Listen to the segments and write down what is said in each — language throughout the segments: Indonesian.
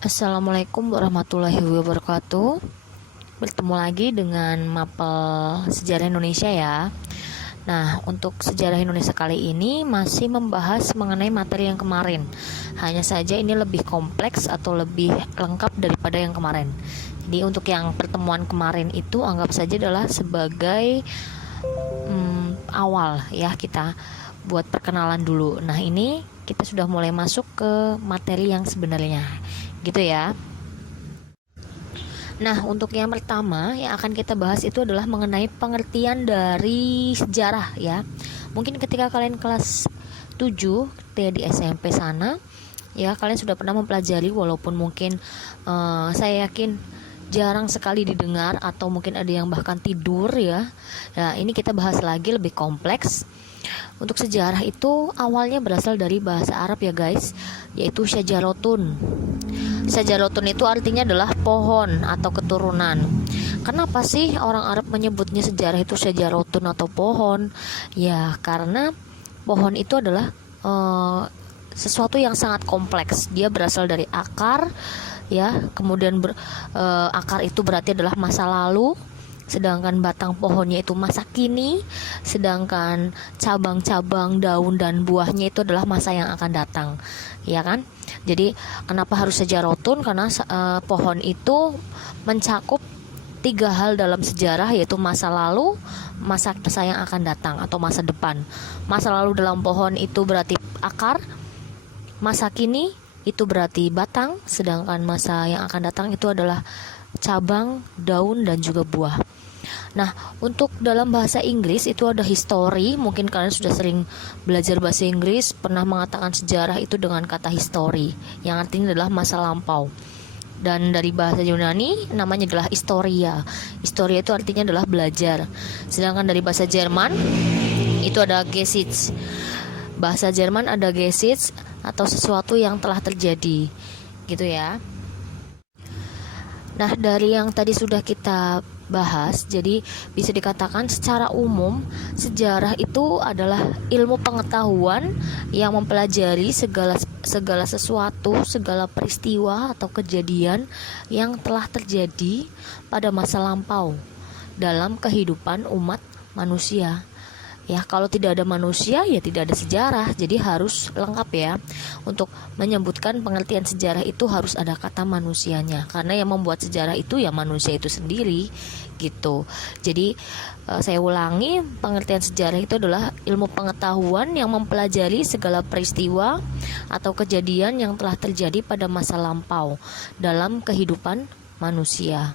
Assalamualaikum warahmatullahi wabarakatuh. Bertemu lagi dengan Mapel Sejarah Indonesia ya. Nah, untuk sejarah Indonesia kali ini masih membahas mengenai materi yang kemarin. Hanya saja ini lebih kompleks atau lebih lengkap daripada yang kemarin. Jadi untuk yang pertemuan kemarin itu anggap saja adalah sebagai awal ya, kita buat perkenalan dulu. Nah, ini kita sudah mulai masuk ke materi yang sebenarnya gitu ya. Nah, untuk yang pertama yang akan kita bahas itu adalah mengenai pengertian dari sejarah ya. Mungkin ketika kalian kelas 7 di SMP sana ya, kalian sudah pernah mempelajari, walaupun mungkin saya yakin jarang sekali didengar atau mungkin ada yang bahkan tidur ya. Nah, ini kita bahas lagi lebih kompleks. Untuk sejarah itu awalnya berasal dari bahasa Arab ya guys, yaitu syajarotun. Syajarotun itu artinya adalah pohon atau keturunan. Kenapa sih orang Arab menyebutnya sejarah itu syajarotun atau pohon? Ya karena pohon itu adalah sesuatu yang sangat kompleks. Dia berasal dari akar ya, kemudian akar itu berarti adalah masa lalu, sedangkan batang pohonnya itu masa kini, sedangkan cabang-cabang, daun dan buahnya itu adalah masa yang akan datang, ya kan? Jadi kenapa harus sejarotun? Karena pohon itu mencakup tiga hal dalam sejarah, yaitu masa lalu, masa yang akan datang atau masa depan. Masa lalu dalam pohon itu berarti akar, masa kini itu berarti batang, sedangkan masa yang akan datang itu adalah cabang, daun dan juga buah. Nah, untuk dalam bahasa Inggris itu ada history. Mungkin kalian sudah sering belajar bahasa Inggris, pernah mengatakan sejarah itu dengan kata history, yang artinya adalah masa lampau. Dan dari bahasa Yunani namanya adalah historia. Historia itu artinya adalah belajar. Sedangkan dari bahasa Jerman itu ada Geschichte. Bahasa Jerman ada Geschichte atau sesuatu yang telah terjadi. Gitu ya. Nah, dari yang tadi sudah kita bahas, jadi bisa dikatakan secara umum sejarah itu adalah ilmu pengetahuan yang mempelajari segala sesuatu, segala peristiwa atau kejadian yang telah terjadi pada masa lampau dalam kehidupan umat manusia. Ya, kalau tidak ada manusia ya tidak ada sejarah. Jadi harus lengkap ya. Untuk menyebutkan pengertian sejarah itu harus ada kata manusianya, karena yang membuat sejarah itu ya manusia itu sendiri gitu. Jadi saya ulangi, pengertian sejarah itu adalah ilmu pengetahuan yang mempelajari segala peristiwa atau kejadian yang telah terjadi pada masa lampau dalam kehidupan manusia.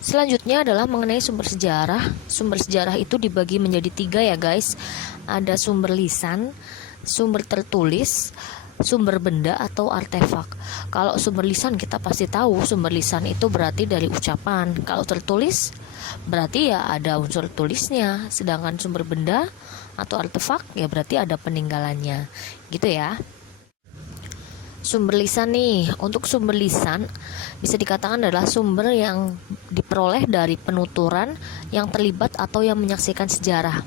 Selanjutnya adalah mengenai sumber sejarah. Sumber sejarah itu dibagi menjadi 3 ya guys. Ada sumber lisan, sumber tertulis, sumber benda atau artefak. Kalau sumber lisan kita pasti tahu, sumber lisan itu berarti dari ucapan. Kalau tertulis berarti ya ada unsur tulisnya. Sedangkan sumber benda atau artefak ya berarti ada peninggalannya. Gitu ya. Sumber lisan nih, untuk sumber lisan bisa dikatakan adalah sumber yang diperoleh dari penuturan yang terlibat atau yang menyaksikan sejarah.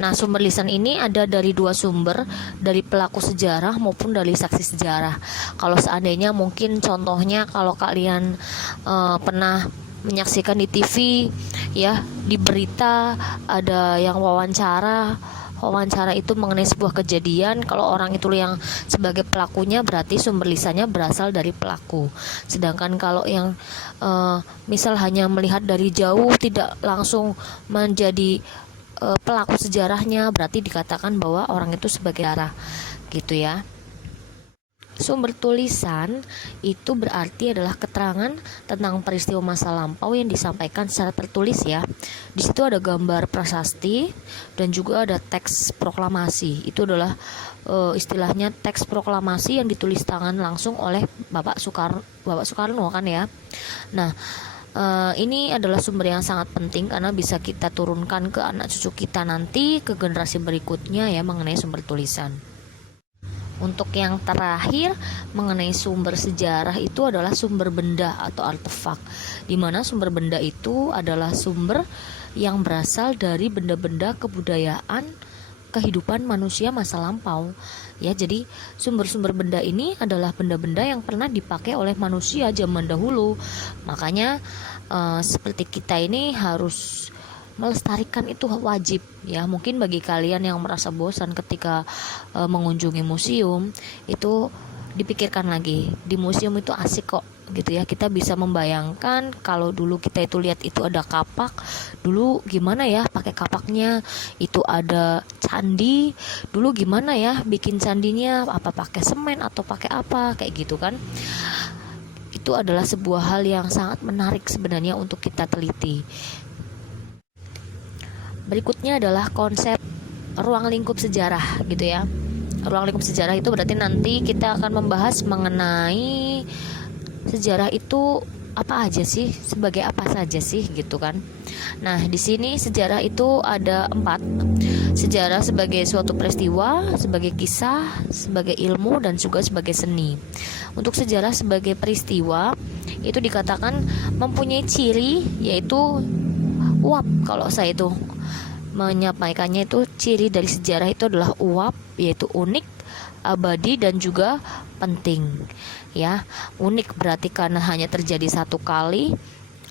Nah, sumber lisan ini ada dari 2 sumber, dari pelaku sejarah maupun dari saksi sejarah. Kalau seandainya mungkin contohnya kalau kalian pernah menyaksikan di TV ya, di berita ada yang wawancara itu mengenai sebuah kejadian. Kalau orang itu yang sebagai pelakunya berarti sumber lisannya berasal dari pelaku. Sedangkan kalau yang misal hanya melihat dari jauh tidak langsung menjadi pelaku sejarahnya, berarti dikatakan bahwa orang itu sebagai arah gitu ya. Sumber tulisan itu berarti adalah keterangan tentang peristiwa masa lampau yang disampaikan secara tertulis ya. Di situ ada gambar prasasti dan juga ada teks proklamasi. Itu adalah istilahnya teks proklamasi yang ditulis tangan langsung oleh Bapak Soekarno kan ya. Nah, ini adalah sumber yang sangat penting karena bisa kita turunkan ke anak cucu kita nanti, ke generasi berikutnya ya, mengenai sumber tulisan. Untuk yang terakhir mengenai sumber sejarah itu adalah sumber benda atau artefak, di mana sumber benda itu adalah sumber yang berasal dari benda-benda kebudayaan kehidupan manusia masa lampau. Ya, jadi sumber-sumber benda ini adalah benda-benda yang pernah dipakai oleh manusia zaman dahulu. Makanya seperti kita ini harus melestarikan, itu wajib ya. Mungkin bagi kalian yang merasa bosan ketika mengunjungi museum, itu dipikirkan lagi, di museum itu asik kok gitu ya. Kita bisa membayangkan kalau dulu kita itu lihat itu ada kapak, dulu gimana ya pakai kapaknya, itu ada candi, dulu gimana ya bikin candinya, apa pakai semen atau pakai apa, kayak gitu kan. Itu adalah sebuah hal yang sangat menarik sebenarnya untuk kita teliti. Berikutnya adalah konsep ruang lingkup sejarah gitu ya. Ruang lingkup sejarah itu berarti nanti kita akan membahas mengenai sejarah itu apa aja sih, sebagai apa saja sih gitu kan. Nah, di sini sejarah itu ada 4. Sejarah sebagai suatu peristiwa, sebagai kisah, sebagai ilmu, dan juga sebagai seni. Untuk sejarah sebagai peristiwa itu dikatakan mempunyai ciri, yaitu uap. Kalau saya itu menyampaikannya, itu ciri dari sejarah itu adalah uap, yaitu unik, abadi, dan juga penting ya. Unik berarti karena hanya terjadi satu kali,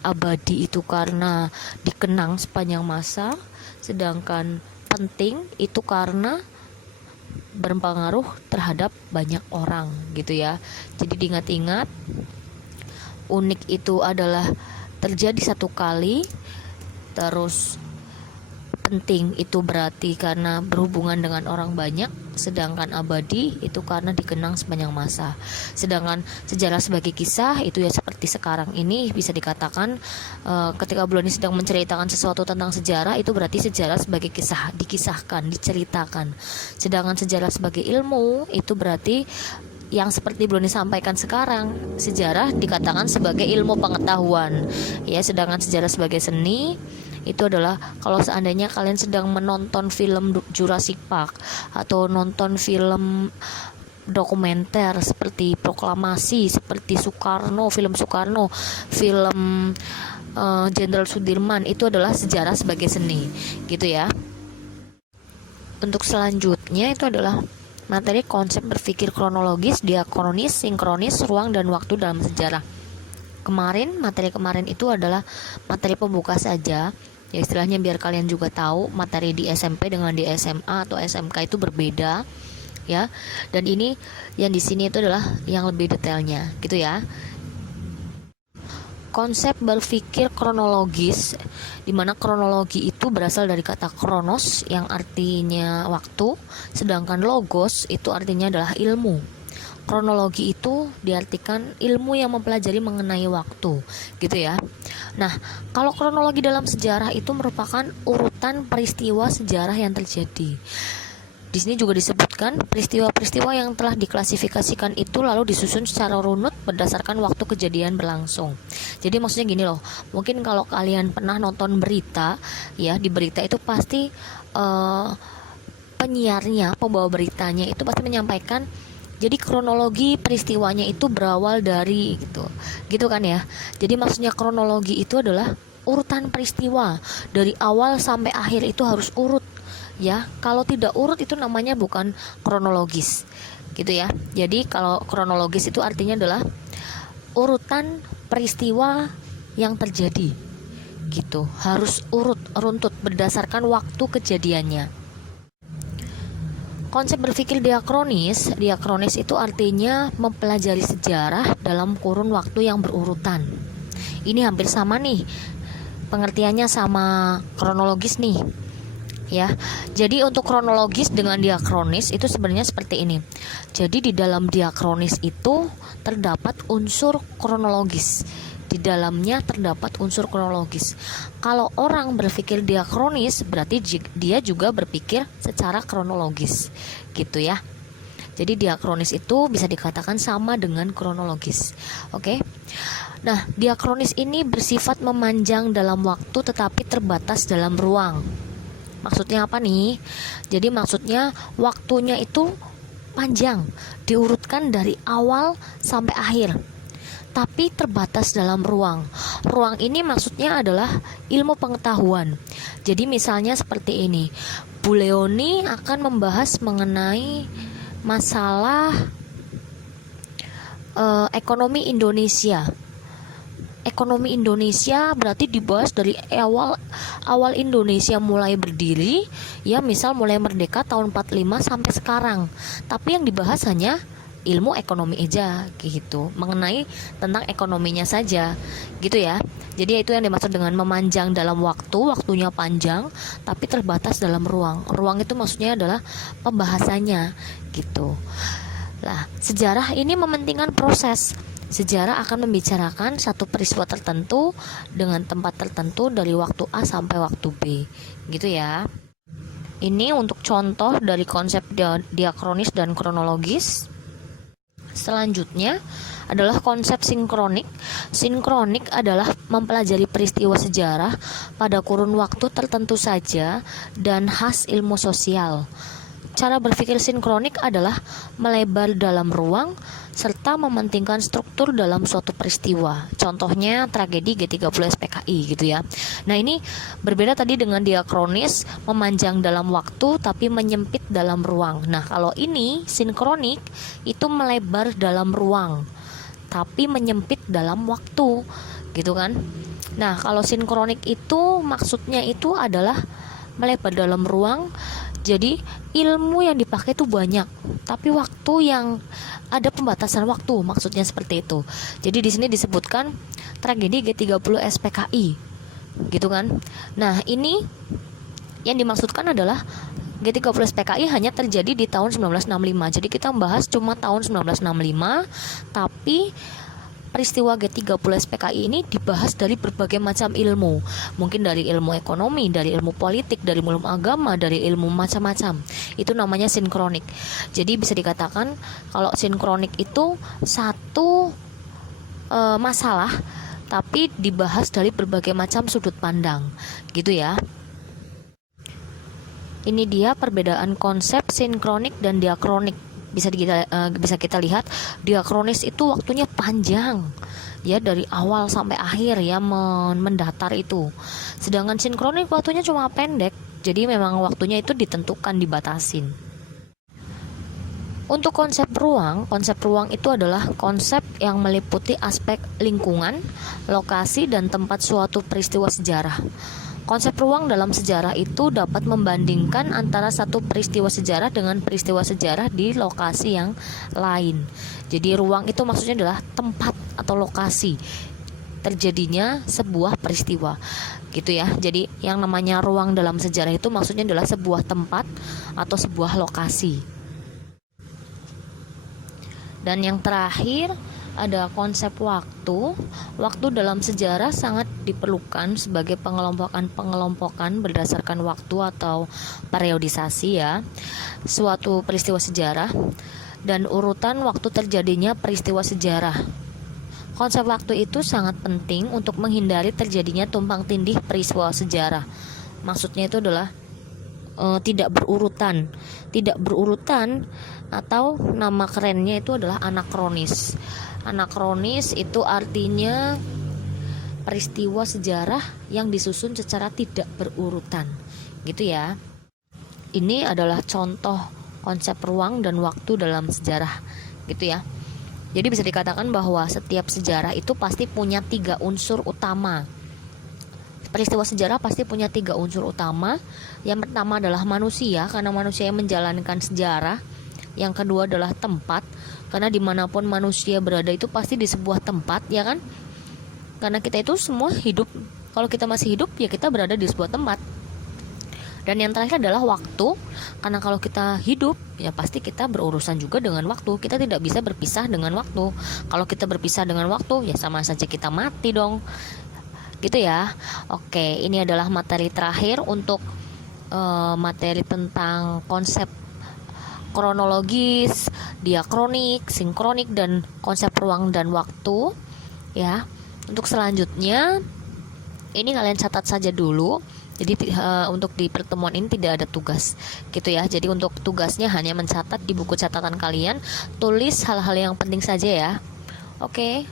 abadi itu karena dikenang sepanjang masa, sedangkan penting itu karena berpengaruh terhadap banyak orang gitu ya. Jadi diingat-ingat, unik itu adalah terjadi satu kali, terus penting itu berarti karena berhubungan dengan orang banyak, sedangkan abadi itu karena dikenang sepanjang masa. Sedangkan sejarah sebagai kisah itu ya seperti sekarang ini bisa dikatakan ketika bulan ini sedang menceritakan sesuatu tentang sejarah, itu berarti sejarah sebagai kisah, dikisahkan, diceritakan. Sedangkan sejarah sebagai ilmu itu berarti yang seperti belum disampaikan sekarang, sejarah dikatakan sebagai ilmu pengetahuan ya. Sedangkan sejarah sebagai seni itu adalah kalau seandainya kalian sedang menonton film Jurassic Park atau nonton film dokumenter seperti Proklamasi, seperti Soekarno, film Soekarno, film Jenderal Sudirman, itu adalah sejarah sebagai seni gitu ya. Untuk selanjutnya itu adalah materi konsep berpikir kronologis, diakronis, sinkronis, ruang dan waktu dalam sejarah. Materi kemarin itu adalah materi pembuka saja ya, istilahnya biar kalian juga tahu materi di SMP dengan di SMA atau SMK itu berbeda ya. Dan ini yang di sini itu adalah yang lebih detailnya gitu ya. Konsep berpikir kronologis, di mana kronologi itu berasal dari kata kronos yang artinya waktu, sedangkan logos itu artinya adalah ilmu. Kronologi itu diartikan ilmu yang mempelajari mengenai waktu gitu ya. Nah, kalau kronologi dalam sejarah itu merupakan urutan peristiwa sejarah yang terjadi. Di sini juga disebutkan peristiwa-peristiwa yang telah diklasifikasikan itu lalu disusun secara runut berdasarkan waktu kejadian berlangsung. Jadi maksudnya gini loh, mungkin kalau kalian pernah nonton berita ya, di berita itu pasti penyiarnya, pembawa beritanya itu pasti menyampaikan, jadi kronologi peristiwanya itu berawal dari gitu kan ya. Jadi maksudnya kronologi itu adalah urutan peristiwa dari awal sampai akhir, itu harus urut ya. Kalau tidak urut itu namanya bukan kronologis gitu ya. Jadi kalau kronologis itu artinya adalah urutan peristiwa yang terjadi gitu, harus runtut berdasarkan waktu kejadiannya. Konsep berpikir diakronis itu artinya mempelajari sejarah dalam kurun waktu yang berurutan. Ini hampir sama nih, pengertiannya sama kronologis nih ya. Jadi untuk kronologis dengan diakronis itu sebenarnya seperti ini. Jadi di dalam diakronis itu terdapat unsur kronologis. Di dalamnya terdapat unsur kronologis. Kalau orang berpikir diakronis berarti dia juga berpikir secara kronologis gitu ya. Jadi diakronis itu bisa dikatakan sama dengan kronologis. Oke. Nah, diakronis ini bersifat memanjang dalam waktu tetapi terbatas dalam ruang. Maksudnya apa nih? Jadi maksudnya waktunya itu panjang, diurutkan dari awal sampai akhir, tapi terbatas dalam ruang. Ruang ini maksudnya adalah ilmu pengetahuan. Jadi misalnya seperti ini, Bu Leoni akan membahas mengenai masalah ekonomi Indonesia. Ekonomi Indonesia berarti dibahas dari awal Indonesia mulai berdiri, ya misal mulai merdeka tahun 45 sampai sekarang. Tapi yang dibahas hanya ilmu ekonomi aja gitu, mengenai tentang ekonominya saja gitu ya. Jadi itu yang dimaksud dengan memanjang dalam waktu, waktunya panjang tapi terbatas dalam ruang. Ruang itu maksudnya adalah pembahasannya gitu. Nah, sejarah ini mementingkan proses. Sejarah akan membicarakan satu peristiwa tertentu dengan tempat tertentu dari waktu A sampai waktu B gitu ya. Ini untuk contoh dari konsep diakronis dan kronologis. Selanjutnya adalah konsep sinkronik. Sinkronik adalah mempelajari peristiwa sejarah pada kurun waktu tertentu saja dan khas ilmu sosial. Cara berpikir sinkronik adalah melebar dalam ruang serta mementingkan struktur dalam suatu peristiwa. Contohnya tragedi G30 SPKI gitu ya. Nah, ini berbeda tadi dengan diakronis, memanjang dalam waktu tapi menyempit dalam ruang. Nah, kalau ini sinkronik itu melebar dalam ruang tapi menyempit dalam waktu gitu kan. Nah, kalau sinkronik itu maksudnya itu adalah melebar dalam ruang. Jadi ilmu yang dipakai itu banyak, tapi waktu yang ada pembatasan waktu, maksudnya seperti itu. Jadi di sini disebutkan tragedi G30 SPKI, gitu kan? Nah, ini yang dimaksudkan adalah G30 SPKI hanya terjadi di tahun 1965. Jadi kita membahas cuma tahun 1965, tapi peristiwa G30 SPKI ini dibahas dari berbagai macam ilmu. Mungkin dari ilmu ekonomi, dari ilmu politik, dari ilmu agama, dari ilmu macam-macam. Itu namanya sinkronik. Jadi bisa dikatakan kalau sinkronik itu satu masalah tapi dibahas dari berbagai macam sudut pandang. Gitu ya. Ini dia perbedaan konsep sinkronik dan diakronik. Bisa kita lihat diakronis itu waktunya panjang ya, dari awal sampai akhir ya, mendatar itu. Sedangkan sinkronik waktunya cuma pendek, jadi memang waktunya itu ditentukan, dibatasin. Untuk konsep ruang itu adalah konsep yang meliputi aspek lingkungan, lokasi dan tempat suatu peristiwa sejarah. Konsep ruang dalam sejarah itu dapat membandingkan antara satu peristiwa sejarah dengan peristiwa sejarah di lokasi yang lain. Jadi ruang itu maksudnya adalah tempat atau lokasi terjadinya sebuah peristiwa gitu ya. Jadi yang namanya ruang dalam sejarah itu maksudnya adalah sebuah tempat atau sebuah lokasi. Dan yang terakhir ada konsep waktu. Waktu dalam sejarah sangat diperlukan sebagai pengelompokan berdasarkan waktu atau periodisasi ya, suatu peristiwa sejarah dan urutan waktu terjadinya peristiwa sejarah. Konsep waktu itu sangat penting untuk menghindari terjadinya tumpang tindih peristiwa sejarah. Maksudnya itu adalah tidak berurutan atau nama kerennya itu adalah anakronis. Anakronis itu artinya peristiwa sejarah yang disusun secara tidak berurutan gitu ya. Ini adalah contoh konsep ruang dan waktu dalam sejarah gitu ya. Jadi bisa dikatakan bahwa setiap sejarah itu pasti punya 3 unsur utama. Peristiwa sejarah pasti punya 3 unsur utama. Yang pertama adalah manusia, karena manusia yang menjalankan sejarah. Yang kedua adalah tempat, karena dimanapun manusia berada itu pasti di sebuah tempat ya kan. Karena kita itu semua hidup, kalau kita masih hidup ya kita berada di sebuah tempat. Dan yang terakhir adalah waktu, karena kalau kita hidup ya pasti kita berurusan juga dengan waktu. Kita tidak bisa berpisah dengan waktu. Kalau kita berpisah dengan waktu ya sama saja kita mati dong gitu ya. Oke, ini adalah materi terakhir untuk materi tentang konsep kronologis, diakronik, sinkronik, dan konsep ruang dan waktu ya. Untuk selanjutnya ini kalian catat saja dulu. Jadi untuk di pertemuan ini tidak ada tugas gitu ya. Jadi untuk tugasnya hanya mencatat di buku catatan kalian, tulis hal-hal yang penting saja ya. Oke.